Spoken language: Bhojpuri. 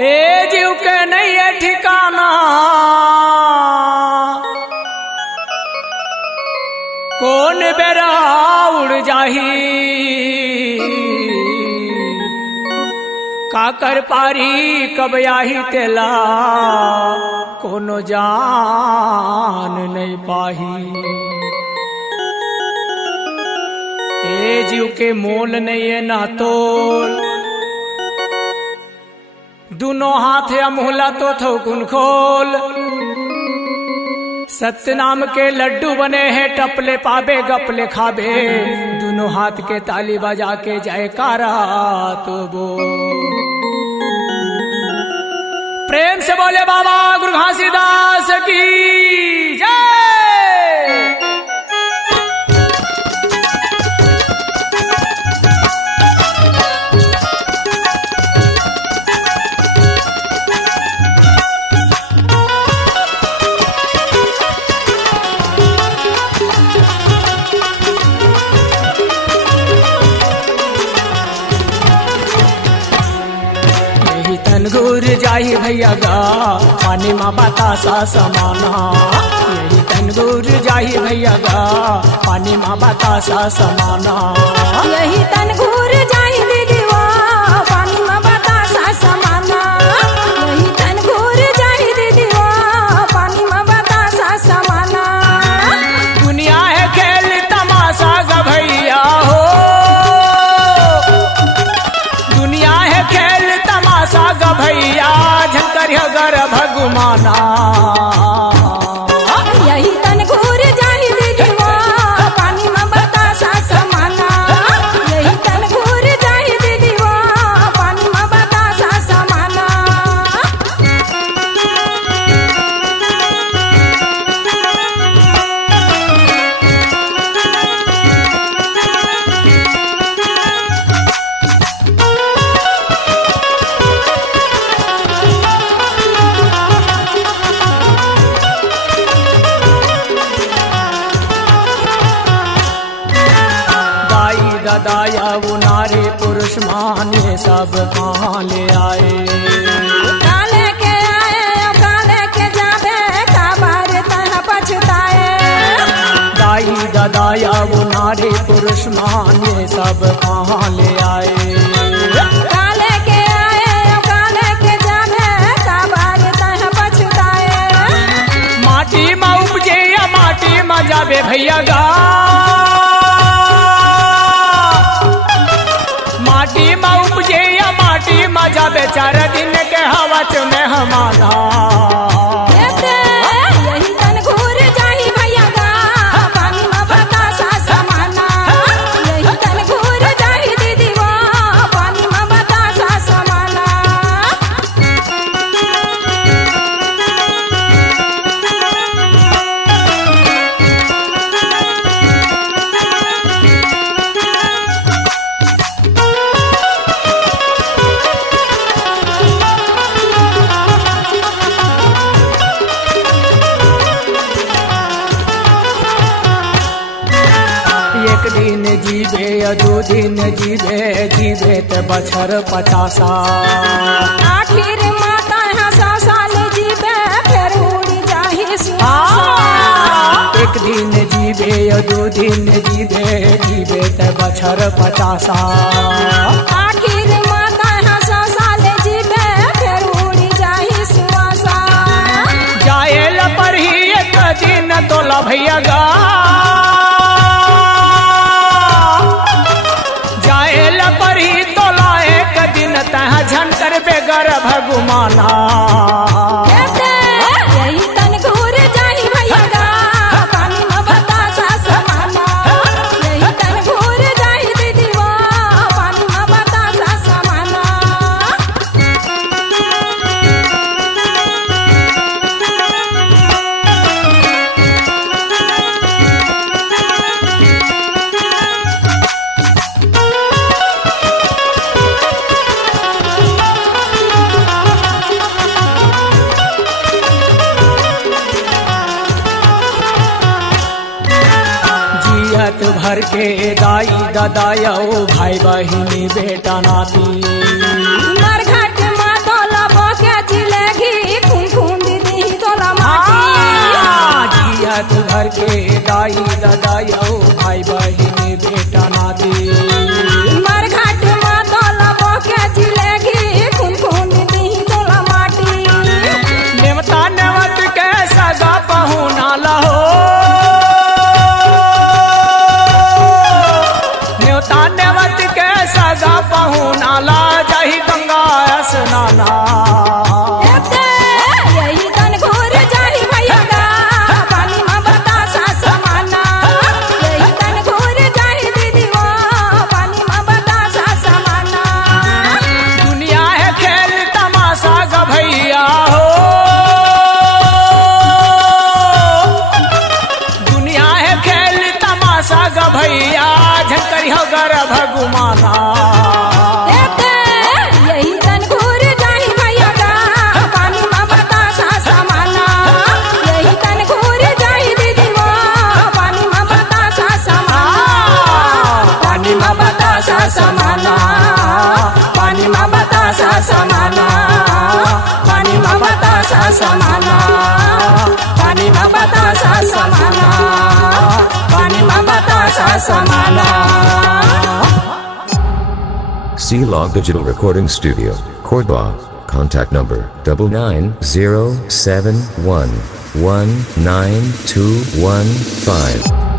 ए जीव के नहीं है ठिकाना, कौन बेरा उड़ जाही, काकर पारी कब आही तेला कोनो जान नहीं पाही। ए जीव के मोल नहीं है ना तोल, दोनों हाथ अमोला तो थो गुन खोल। सत्य नाम के लड्डू बने हैं टपले पाबे गपले खाबे, दोनों हाथ के ताली बजा के जयकारा तो बोल। प्रेम से बोले बाबा गुरु घासीदास की जय। गुर जाही भैया गा पानी माँ बतासा समाना, यही तन गुर जाही भैया गा पानी माँ बतासा समाना, यही तन गुर जाही दीदीवा पानी माँ बतासा समाना, यही तन गुर जाही दीदीवा पानी माँ बतासा समाना। दुनिया है खेल तमाशा गा भैया हो, दुनिया है खेल तमाशा गा भैया, झंकर गर भगुमाना। यही तन घूर जाही दीदीवा पानी में बतासा समाना, यही तन घूर जाही दीदीवा पानी में बतासा समाना। दाया वो नारे पुरुष मान ये सब कहाँ ले आए, काले के आए काले के जाबे काबार तह पछताए। दाई दाया वो नारे पुरुष मान ये सब कहाँ ले आए, काले के आए काले के जाबे काबार तह पछताए। माटी में उपजे या माटी में जाबे भैया गा, माटी में उपजे या माटी में जाबे, चार दिन के हवा में हमारा। यही तन घूर जाही भैया गा पानी में बतासा समाना, यही तन घूर जाही दीदीवा पानी में बतासा समाना। एक दिन जीवे या दो दिन जीवे, जीवे ते बछर 50। आखिर माता यहाँ 100 साल जीवे फिर उड़ जाही सुहासा। एक दिन जीवे या दो दिन जीवे, जीवे ते बछर 50। आखिर माता यहाँ 100 साल जीवे फिर उड़ जाही सुहासा। जाए पर ही एक दिन तोला भैया गा, पर ही तोला एक दिन तह झंकर बेगर भगुमाना। यही तन घूर जाही भैया गा पानी में बतासा समाना, यही तन घूर जाही दीदीवा पानी में बतासा समाना। जियत भर के दाई दादाया ओ भाई बहिनी बेटा नाती। मरघट मातोला जिलेगी खून खून दीदी तोला माटी जिया तू घर के दाई दादाई हो भाई बहिनी बेटा नाती मर घाट में तोला बोके जिलेगी खून खून दीदी तोला माटी नेवता नेवत के सगा पहुना लहो नेवता नेवत के सगा पहुना ला जाही गंगा स्नाना यही तन घूर जाही भैया गा पानी में बतासा समाना यही तन घूर जाही दीदी वो पानी में बतासा समाना दुनिया है खेल तमाशा ग भैया हो दुनिया है खेल तमाशा ग भैया झंकरी हो गर्भ घुमाना यही तन घूर जाही भैया गा पानी में बतासा समाना यही तन घूर जाही दीदी वो पानी में बतासा समाना पानी में बतासा समाना पानी में बतासा समाना पानी में बतासा समाना पानी में बतासा समाना पानी में बतासा समाना C-Log Digital Recording Studio, Cordoba. Contact number 99071192115.